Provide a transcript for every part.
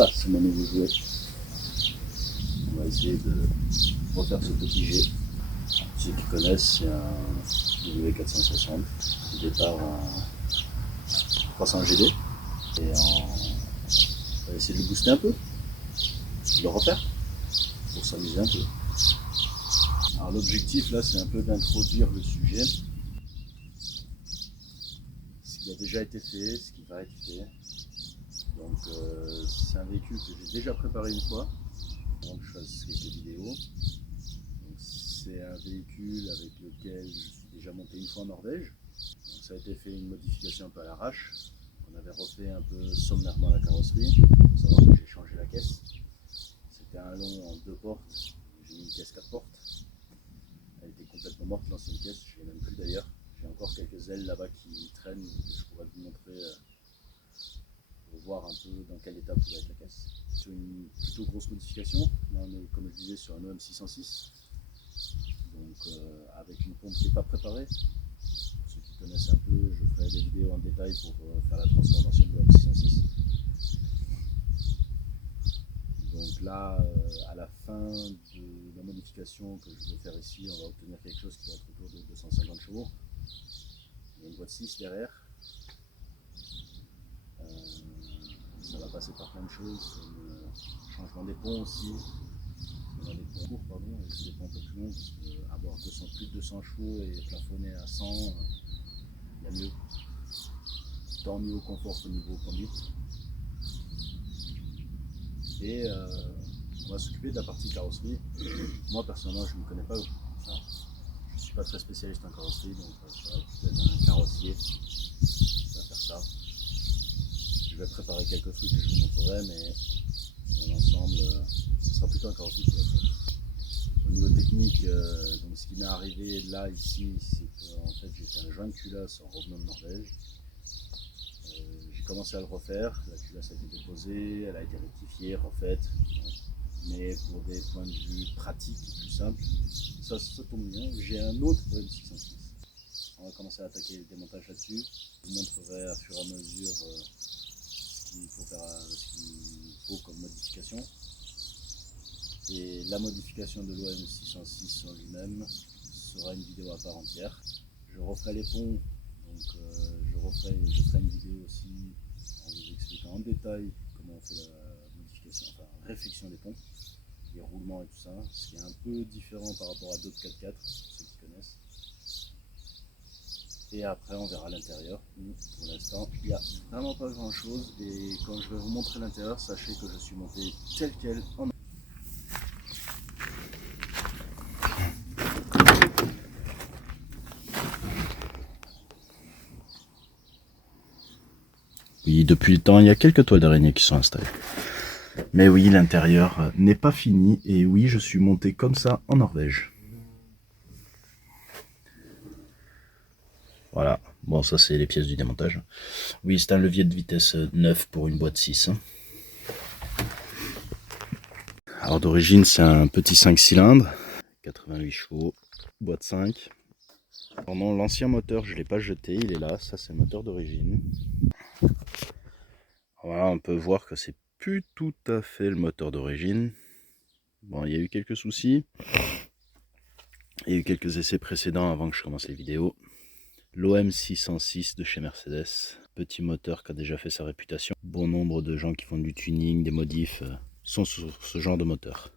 ça, c'est mon nouveau jouet. On va essayer de refaire ce petit jet. Ceux qui connaissent, c'est un W460 qui départ en 300 GD. Et on va essayer de le booster un peu, de le refaire, pour s'amuser un peu. Alors l'objectif là, c'est un peu d'introduire le sujet, ce qui a déjà été fait, ce qui va être fait. Donc c'est un véhicule que j'ai déjà préparé une fois, avant que je fasse quelques vidéos. C'est un véhicule avec lequel je suis déjà monté une fois en Norvège. Donc ça a été fait une modification un peu à l'arrache. On avait refait un peu sommairement la carrosserie. Il faut savoir que j'ai changé la caisse. C'était un long en 2 portes. J'ai mis une caisse 4 portes. Elle était complètement morte, l'ancienne caisse. Je ne l'ai même plus d'ailleurs. J'ai encore quelques ailes là-bas qui traînent que je pourrais vous montrer pour voir un peu dans quel état pouvait être la caisse. Sur une plutôt grosse modification. Là on est, comme je disais, sur un OM 606. Donc avec une pompe qui n'est pas préparée. Pour ceux qui connaissent un peu, je ferai des vidéos en détail pour faire la transformation de l'OM 606. Donc là, à la fin de la modification que je vais faire ici, on va obtenir quelque chose qui va être autour de 250 chevaux. Il y a une boîte 6 derrière. Ça va passer par plein de choses, comme changement des ponts aussi. On a des ponts courts, pardon, et des ponts un peu plus longs, parce qu'avoir plus de 200 chevaux et plafonner à 100, il y a mieux. Tant niveau confort que niveau conduite. Et on va s'occuper de la partie carrosserie. Moi personnellement je ne connais pas, enfin, je ne suis pas très spécialiste en carrosserie, donc ça va plutôt être un carrossier qui va faire ça. Je vais préparer quelques trucs que je vous montrerai, mais dans l'ensemble, ce sera plutôt un carrossier qui va faire. Au niveau technique, donc ce qui m'est arrivé là ici, c'est qu'en fait j'ai fait un joint de culasse en revenant de Norvège. J'ai commencé à le refaire, la culasse a été déposée, elle a été rectifiée, refaite. Mais pour des points de vue pratiques et plus simples, ça tombe bien. J'ai un autre M606. On va commencer à attaquer le démontage là-dessus. Je vous montrerai à fur et à mesure ce qu'il faut faire, ce qu'il faut comme modification. Et la modification de l'OM 606 en lui-même sera une vidéo à part entière. Je referai les ponts, donc je ferai une vidéo aussi en vous expliquant en détail comment on fait la modification, enfin réfection des ponts, les roulements et tout ça, ce qui est un peu différent par rapport à d'autres 4x4, pour ceux qui connaissent. Et après on verra l'intérieur. Pour l'instant il n'y a vraiment pas grand chose, et quand je vais vous montrer l'intérieur, sachez que je suis monté tel quel en Oui, depuis le temps, il y a quelques toiles d'araignée qui sont installées. Mais oui, l'intérieur n'est pas fini, et oui, je suis monté comme ça en Norvège. Voilà, bon ça c'est les pièces du démontage. Oui, c'est un levier de vitesse 9 pour une boîte 6. Alors d'origine c'est un petit 5 cylindres, 88 chevaux, boîte 5. Pendant l'ancien moteur je ne l'ai pas jeté, il est là, ça c'est le moteur d'origine. Voilà, on peut voir que c'est plus tout à fait le moteur d'origine. Bon, il y a eu quelques soucis. Il y a eu quelques essais précédents avant que je commence les vidéos. L'OM 606 de chez Mercedes, petit moteur qui a déjà fait sa réputation. Bon nombre de gens qui font du tuning, des modifs, sont sur ce genre de moteur.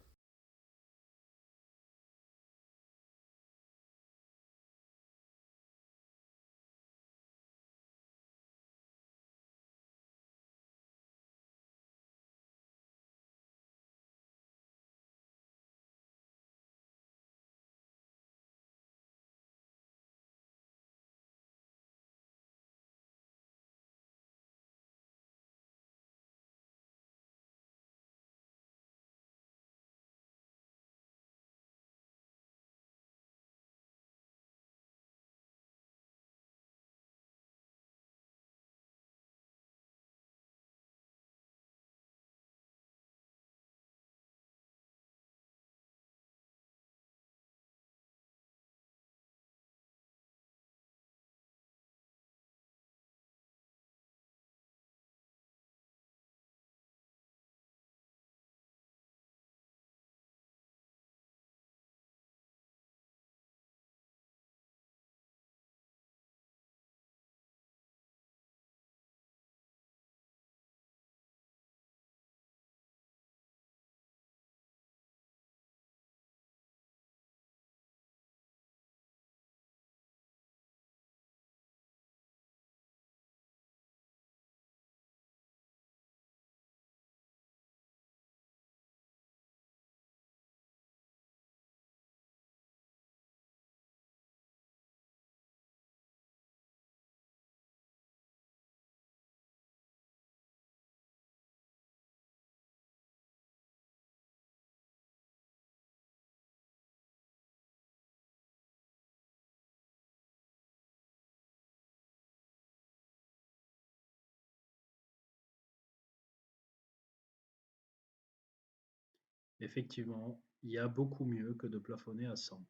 Effectivement, il y a beaucoup mieux que de plafonner à 100.